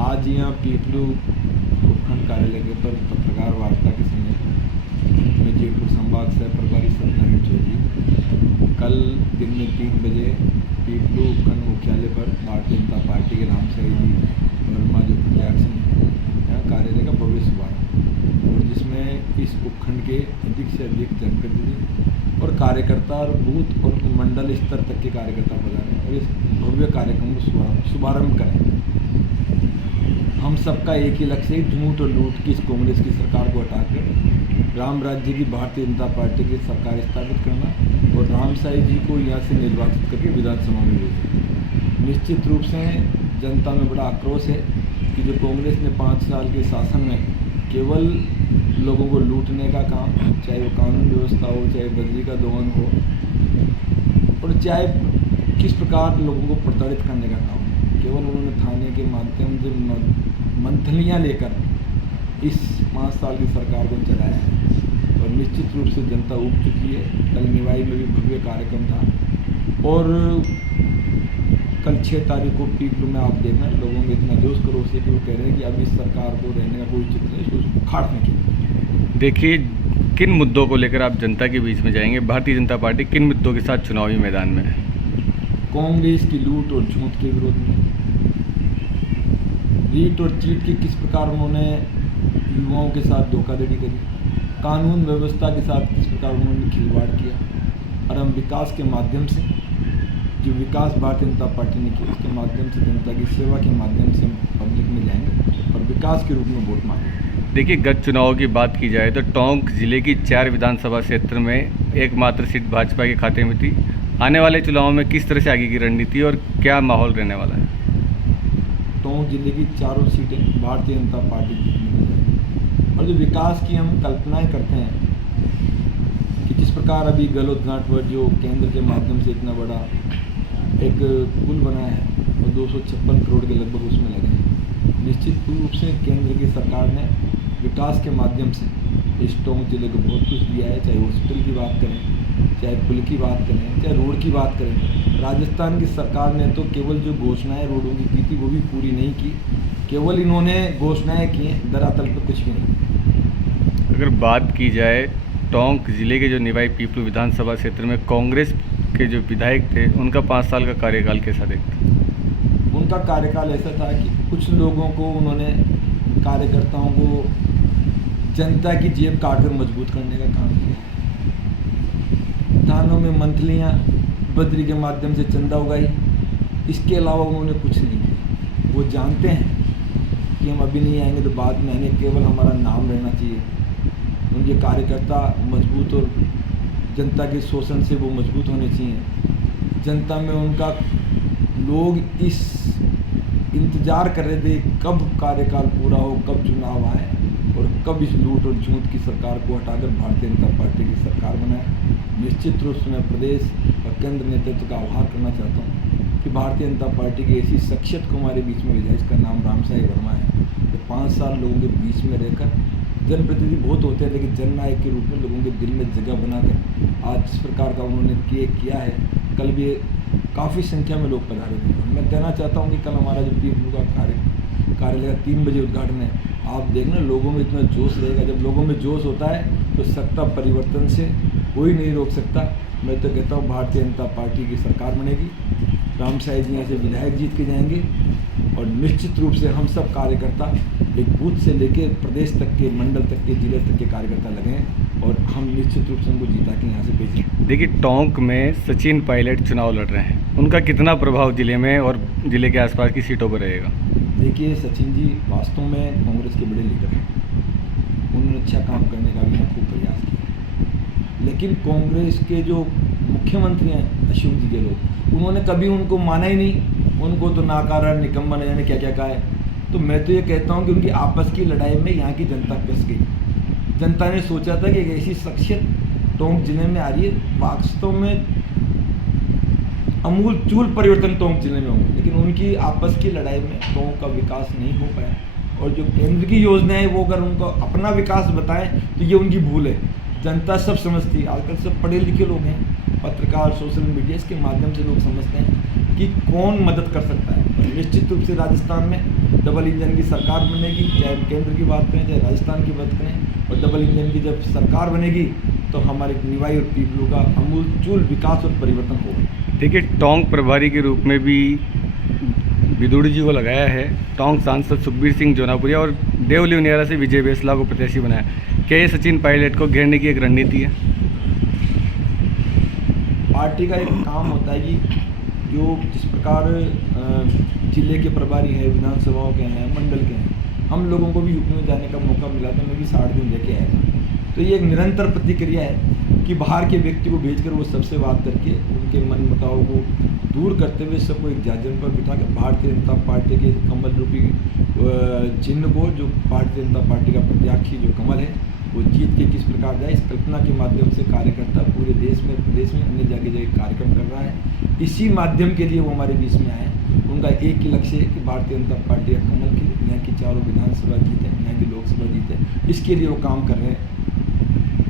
आज यहाँ पीपलू उपखंड कार्यालय के पर पत्रकार वार्ता के समय में जयपुर संभाग से प्रभारी सत्यनारायण चौधरी कल दिन में 3 बजे पीपलू उपखंड मुख्यालय पर भारतीय जनता पार्टी के नाम से वर्मा जो प्रत्याशी यहाँ कार्यालय का भव्य शुभारंभ और जिसमें इस उपखंड के अधिक से अधिक जनप्रतिनिधि और कार्यकर्ता और बूथ और मंडल स्तर तक के कार्यकर्ता पधारे और इस भव्य कार्यक्रम को शुभारंभ करें। हम सबका एक ही लक्ष्य है, झूठ और लूट की इस कांग्रेस की सरकार को हटाकर राम राज्य की भारतीय जनता पार्टी की सरकार स्थापित करना और रामसाई जी को यहाँ से निर्वाचित करके विधानसभा में भेजना। निश्चित रूप से जनता में बड़ा आक्रोश है कि जो कांग्रेस ने 5 साल के शासन में केवल लोगों को लूटने का काम, चाहे वो कानून व्यवस्था हो, चाहे बदली का दोहन हो और चाहे किस प्रकार लोगों को प्रताड़ित करने का काम, केवल उन्होंने थाने के माध्यम से मंथलियाँ लेकर इस 5 साल की सरकार को चलाया है और निश्चित रूप से जनता उब चुकी है। कल निवाई में भी भव्य कार्यक्रम था और कल 6 तारीख को पीपलू में आप देखना लोगों में इतना जोश खरोश है कि वो कह रहे हैं कि अब इस सरकार को रहने का कोई चित्र नहीं, इसको उखाड़ने की। देखिए, किन मुद्दों को लेकर आप जनता के बीच में जाएंगे? भारतीय जनता पार्टी किन मुद्दों के साथ चुनावी मैदान में है? कांग्रेस की लूट और झूठ के विरोध में, रीट और चीट की किस प्रकार उन्होंने युवाओं के साथ धोखाधड़ी करी, कानून व्यवस्था के साथ किस प्रकार उन्होंने खिलवाड़ किया और हम विकास के माध्यम से जो विकास भारतीय जनता पार्टी ने किया उसके माध्यम से जनता की सेवा के माध्यम से हम पब्लिक में जाएंगे और विकास के रूप में वोट मांगेंगे। देखिए, गत चुनाव की बात की जाए तो टोंक जिले की 4 विधानसभा क्षेत्र में एकमात्र सीट भाजपा के खाते में थी। आने वाले चुनाव में किस तरह से आगे की रणनीति और क्या माहौल रहने वाला है? टोंक जिले की 4 सीटें भारतीय जनता पार्टी जीतने जाएगी और जो विकास की हम कल्पनाएं करते हैं कि जिस प्रकार अभी गलौद घाट पर जो केंद्र के माध्यम से इतना बड़ा एक पुल बनाया है और 256 करोड़ के लगभग उसमें लगे हैं। निश्चित रूप से केंद्र की सरकार ने विकास के माध्यम से इस टोंक जिले को बहुत कुछ दिया है, चाहे हॉस्पिटल की बात करें, चाहे पुल की बात करें, चाहे रोड की बात करें। राजस्थान की सरकार ने तो केवल जो घोषणाएं रोडों की थी वो भी पूरी नहीं की, केवल इन्होंने घोषणाएं की हैं, दरातल पर कुछ भी नहीं। अगर बात की जाए टोंक जिले के जो निवाई पीपलू विधानसभा क्षेत्र में कांग्रेस के जो विधायक थे उनका 5 साल का कार्यकाल कैसा देखते? उनका कार्यकाल ऐसा था कि कुछ लोगों को उन्होंने कार्यकर्ताओं को जनता की जेब काटकर मजबूत करने का काम किया। थानों में मंथलियाँ बदली के माध्यम से चंदा उगाई, इसके अलावा उन्होंने कुछ नहीं किया। वो जानते हैं कि हम अभी नहीं आएंगे तो बाद में आएंगे, केवल हमारा नाम रहना चाहिए। उनके कार्यकर्ता मजबूत और जनता के शोषण से वो मजबूत होने चाहिए। जनता में उनका लोग इस इंतज़ार कर रहे थे कब कार्यकाल पूरा हो, कब चुनाव आए और कब इस लूट और झूठ की सरकार को हटाकर भारतीय जनता पार्टी की सरकार बनाए। निश्चित रूप से मैं प्रदेश और केंद्र नेतृत्व का आभार करना चाहता हूँ कि भारतीय जनता पार्टी की ऐसी शख्सियत को हमारे बीच में भेजा, इसका नाम रामसाई वर्मा है। तो 5 साल लोगों के बीच में रहकर, जनप्रतिनिधि बहुत होते हैं लेकिन जननायक के रूप में लोगों के दिल में जगह बनाकर आज जिस प्रकार का उन्होंने किया है, कल भी काफ़ी संख्या में लोग पधारे थे। मैं कहना चाहता हूँ कि कल हमारा जो पीपलू का कार्यालय 3 बजे उद्घाटन है, आप देखना लोगों में इतना जोश रहेगा। जब लोगों में जोश होता है तो सत्ता परिवर्तन से कोई नहीं रोक सकता। मैं तो कहता हूँ भारतीय जनता पार्टी की सरकार बनेगी, रामसाई जी यहाँ से विधायक जीत के जाएंगे और निश्चित रूप से हम सब कार्यकर्ता एक बूथ से लेकर प्रदेश तक के, मंडल तक के, जिले तक के कार्यकर्ता लगे हैं और हम निश्चित रूप से उनको जीता के यहाँ से भेजें। देखिए, टोंक में सचिन पायलट चुनाव लड़ रहे हैं, उनका कितना प्रभाव जिले में और जिले के आसपास की सीटों पर रहेगा? देखिए, सचिन जी वास्तव में कांग्रेस के बड़े लीडर हैं, उन्होंने अच्छा काम करने का भी यहाँ खूब प्रयास किया, लेकिन कांग्रेस के जो मुख्यमंत्री हैं अशोक जी गहलोत, उन्होंने कभी उनको माना ही नहीं। उनको तो नाकारा, निकम्मा न जाने क्या क्या कहा है। तो मैं तो ये कहता हूँ कि उनकी आपस की लड़ाई में यहाँ की जनता पिस गई। जनता ने सोचा था कि एक ऐसी शख्सियत टोंक जिले में आ रही है, वास्तव में अमूल चूल परिवर्तन टोंक जिले में होंगे, लेकिन उनकी आपस की लड़ाई में टोंक का विकास नहीं हो पाया। और जो केंद्र की योजनाएं वो अगर उनको अपना विकास बताएं तो ये उनकी भूल है। जनता सब समझती है, आजकल सब पढ़े लिखे लोग हैं, पत्रकार, सोशल मीडिया, इसके माध्यम से लोग समझते हैं कि कौन मदद कर सकता है। निश्चित रूप से राजस्थान में डबल इंजन की सरकार बनेगी, चाहे केंद्र की बात करें चाहे राजस्थान की बात करें, और डबल इंजन की जब सरकार बनेगी तो हमारे निवाई और पीपलों का आमूलचूल विकास और परिवर्तन होगा। देखिए, टोंक प्रभारी के रूप में भी विदुड़ी जी को लगाया है, टोंक सांसद सुखबीर सिंह जोनापुरिया और देवली उनियारा से विजय बेसला को प्रत्याशी बनाया। क्या ये सचिन पायलट को घेरने की एक रणनीति है? पार्टी का एक काम होता है कि जो जिस प्रकार जिले के प्रभारी हैं, विधानसभाओं के हैं, मंडल के हैं, हम लोगों को भी यूपी में जाने का मौका मिला था, मैं भी 60 दिन लेके आया था। तो ये एक निरंतर प्रतिक्रिया है कि बाहर के व्यक्ति को भेजकर वो सबसे बात करके उनके मन मुटाव को दूर करते हुए सबको एक जाजन पर बिठा कर भारतीय जनता पार्टी के कमल रूपी चिन्ह को, जो भारतीय जनता पार्टी का प्रत्याशी जो कमल है, वो जीत के किस प्रकार जाए, इस कल्पना के माध्यम से कार्यकर्ता पूरे देश में, प्रदेश में, अन्य जगह जगह कार्यक्रम कर रहा है। इसी माध्यम के लिए वो हमारे बीच में आए हैं। उनका एक ही लक्ष्य है कि भारतीय जनता पार्टी का कमल के लिए यहाँ की चारों विधानसभा जीते, यहाँ की लोकसभा जीते, इसके लिए वो काम कर रहे हैं।